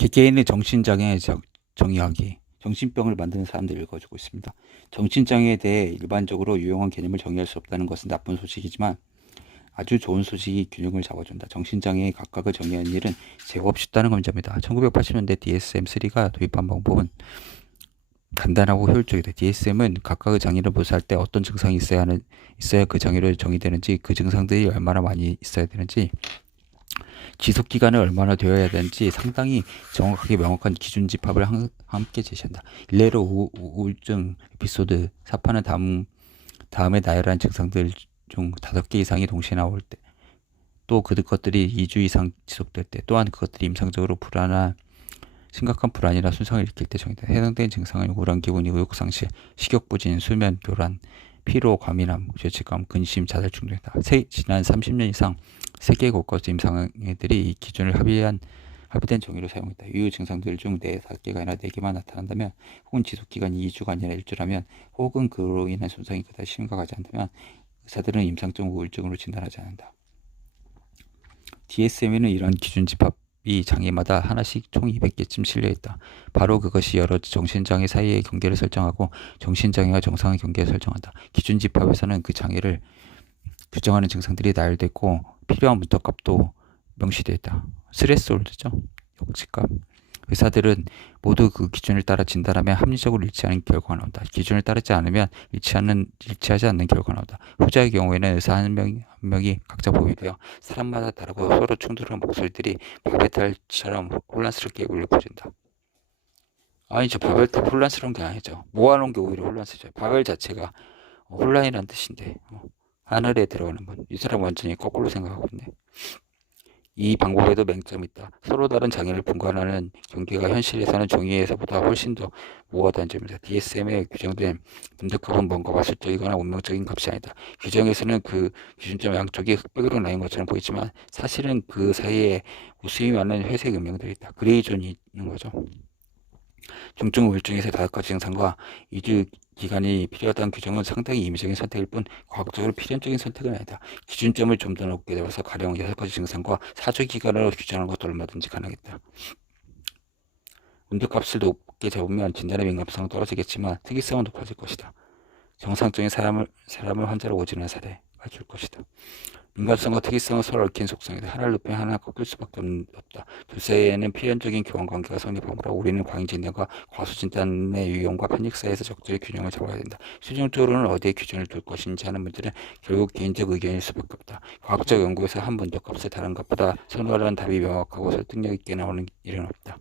개개인의 정신장애 정의하기. 정신병을 만드는 사람들을 읽어주고 있습니다. 정신장애에 대해 일반적으로 유용한 개념을 정의할 수 없다는 것은 나쁜 소식이지만 아주 좋은 소식이 균형을 잡아준다. 정신장애의 각각을 정의하는 일은 제거 없이 쉽다는 문제입니다. 1980년대 DSM-3가 도입한 방법은 간단하고 효율적이다. DSM은 각각의 장애를 묘사할 때 어떤 증상이 있어야 그 장애로 정의되는지, 그 증상들이 얼마나 많이 있어야 되는지, 지속 기간이 얼마나 되어야 되는지 상당히 정확하게 명확한 기준 집합을 함께 제시한다. 일례로 우울증 에피소드, 사파는 다음에 나열한 증상들 중 5개 이상이 동시에 나올 때, 또 그것들이 2주 이상 지속될 때, 또한 그것들이 임상적으로 심각한 불안이나 손상을 일으킬 때 정의다. 해당되는 증상은 우울한 기분, 의욕상실, 식욕부진, 수면 교란, 피로, 과민함, 죄책감, 근심, 자살 충동이다. 지난 30년 이상 세계 곳곳 임상애들이 이 기준을 합의된 정의로 사용했다. 이후 증상들 중 5개가 아니라 4개만 나타난다면, 혹은 지속기간이 2주가 아니라 1주라면, 혹은 그로 인한 손상이 그다지 심각하지 않다면 의사들은 임상적 우울증으로 진단하지 않는다. DSM에는 이런 기준 집합이 장애마다 하나씩 총 200개쯤 실려있다. 바로 그것이 여러 정신장애 사이의 경계를 설정하고 정신장애와 정상의 경계를 설정한다. 기준 집합에서는 그 장애를 규정하는 증상들이 나열됐고 필요한 문턱값도 명시되어 있다. 스레스홀드죠. 역지값. 의사들은 모두 그 기준을 따라 진단하면 합리적으로 일치하는 결과가 나온다. 기준을 따르지 않으면 일치하지 않는 결과가 나온다. 후자의 경우에는 의사 한 명이 각자 보이되어 사람마다 다르고 서로 충돌하는 목소리들이 바벨탈처럼 혼란스럽게 울려 퍼진다. 아니죠. 바벨탈 혼란스러운 게 아니죠. 모아놓은 게 오히려 혼란스러워요. 바벨 자체가 혼란이란 뜻인데 하늘에 들어가는 분. 이 사람 완전히 거꾸로 생각하고 있네. 이 방법에도 맹점이 있다. 서로 다른 장애를 분간하는 경계가 현실에서는 정의에서보다 훨씬 더 모호하다는 점입니다. DSM에 규정된 분석값은 뭔가 과술적이거나 운명적인 값이 아니다. 규정에서는 그 기준점 양쪽이 흑백으로 나뉜 것처럼 보이지만 사실은 그 사이에 우수히 많은 회색 음영들이 있다. 그레이 존이 있는 거죠. 중증 우울증에서 5가지 증상과 2주 기간이 필요하다는 규정은 상당히 임의적인 선택일 뿐 과학적으로 필연적인 선택은 아니다. 기준점을 좀 더 높게 잡아서 가령 6가지 증상과 4주 기간으로 규정하는 것도 얼마든지 가능했다. 문제값을 높게 잡으면 진단의 민감성은 떨어지겠지만 특이성은 높아질 것이다. 정상적인 사람을 환자로 오지는 사례가 줄 것이다. 민감성과 특이성은 서로 얽힌 속성이다. 하나를 높이면 하나가 꺾일 수밖에 없다. 둘사이에는 필연적인 교환관계가 성립하므로 우리는 과잉진단과 과소진단의 유형과 편익 사이에서 적절히 균형을 잡아야 된다. 최종적으로는 어디에 기준을 둘 것인지 하는 문제는 결국 개인적 의견일 수밖에 없다. 과학적 연구에서 한 문제값을 다른 것보다 선호하라는 답이 명확하고 설득력 있게 나오는 일은 없다.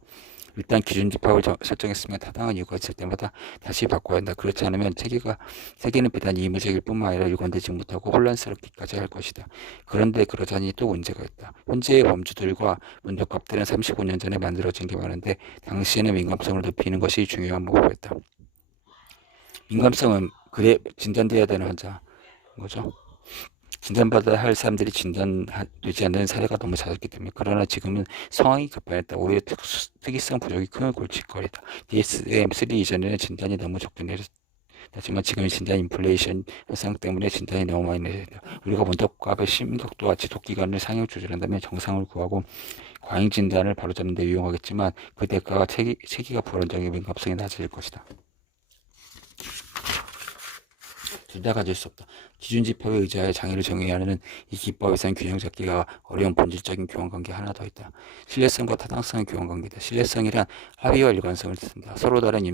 일단 기준 집합을 설정했으면 타당한 이유가 있을 때마다 다시 바꿔야 한다. 그렇지 않으면 세계는 비단 이무적일 뿐만 아니라 일관되지 못하고 혼란스럽기까지 할 것이다. 그런데 그러자니 또 문제가 있다. 현재의 범주들과 문제값들은 35년 전에 만들어진 게 많은데 당시에는 민감성을 높이는 것이 중요한 목표였다. 민감성은 그래 진단돼야 되는 환자 거죠. 진단받아야 할 사람들이 진단되지 않는 사례가 너무 잦았기 때문에. 그러나 지금은 상황이 급변했다. 오히려 특이성 부족이 큰 골칫거리다. DSM-3 이전에는 진단이 너무 적게 내렸지만 지금은 진단 인플레이션 현상 때문에 진단이 너무 많이 내려진다. 우리가 문턱값의 심각도와 지속기간을 상향 조절한다면 정상을 구하고 과잉 진단을 바로잡는 데 유용하겠지만 그 대가가 체계가 불안정해 민감성이 낮아질 것이다. 둘 다 가질 수 없다. 기준 집합에 의지하여 장애를 정의하는 이 기법에서는 균형 잡기가 어려운 본질적인 교환관계 하나 더 있다. 신뢰성과 타당성의 교환관계다. 신뢰성이란 합의와 일관성을 뜻한다. 서로 다른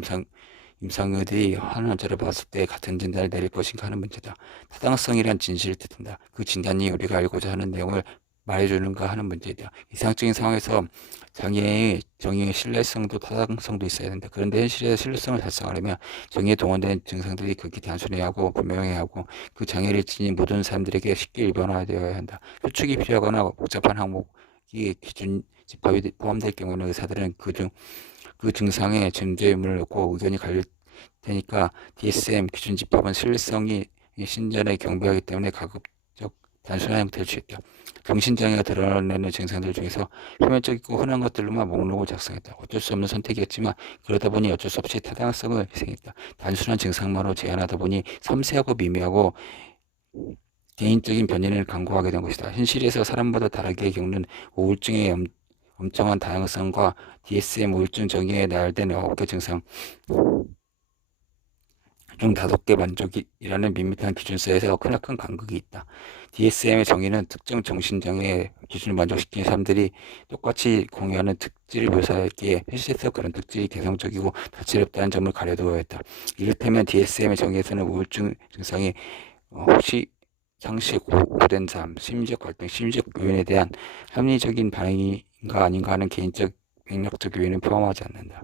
임상의들이 한 환자를 봤을 때 같은 진단을 내릴 것인가 하는 문제다. 타당성이란 진실을 뜻한다. 그 진단이 우리가 알고자 하는 내용을 말해주는가 하는 문제이다. 이상적인 상황에서 장애의 정의의 신뢰성도 타당성도 있어야 된다. 그런데 현실에서 신뢰성을 달성하려면 정의에 동원된 증상들이 극히 단순해야 하고 분명해야 하고 그 장애를 지닌 모든 사람들에게 쉽게 일반화되어야 한다. 표축이 필요하거나 복잡한 항목이 기준 집합이 포함될 경우는 의사들은 그 증상의 존재 의문을 놓고 의견이 갈릴 테니까 DSM 기준 집합은 신뢰성이 신전에 경비하기 때문에 가급적 단순한 형태를 취했다. 정신장애가 드러내는 증상들 중에서 표면적이고 흔한 것들로만 목록을 작성했다. 어쩔 수 없는 선택이었지만 그러다 보니 어쩔 수 없이 타당성을 희생했다. 단순한 증상만으로 제한하다 보니 섬세하고 미미하고 개인적인 변인을 강구하게 된 것이다. 현실에서 사람마다 다르게 겪는 우울증의 엄청난 다양성과 DSM 우울증 정의에 나열된 9개 증상 중 5개 만족이라는 밋밋한 기준서에서 크나큰 간극이 있다. DSM의 정의는 특정 정신장애 기준을 만족시키는 사람들이 똑같이 공유하는 특질을 묘사하기에 현실에서 그런 특질이 개성적이고 다채롭다는 점을 가려두어야 했다. 이를테면 DSM의 정의에서는 우울증 증상이 혹시 상식, 오된 삶, 심리적 갈등, 심리적 요인에 대한 합리적인 반응인가 아닌가 하는 개인적 맥락적 요인은 포함하지 않는다.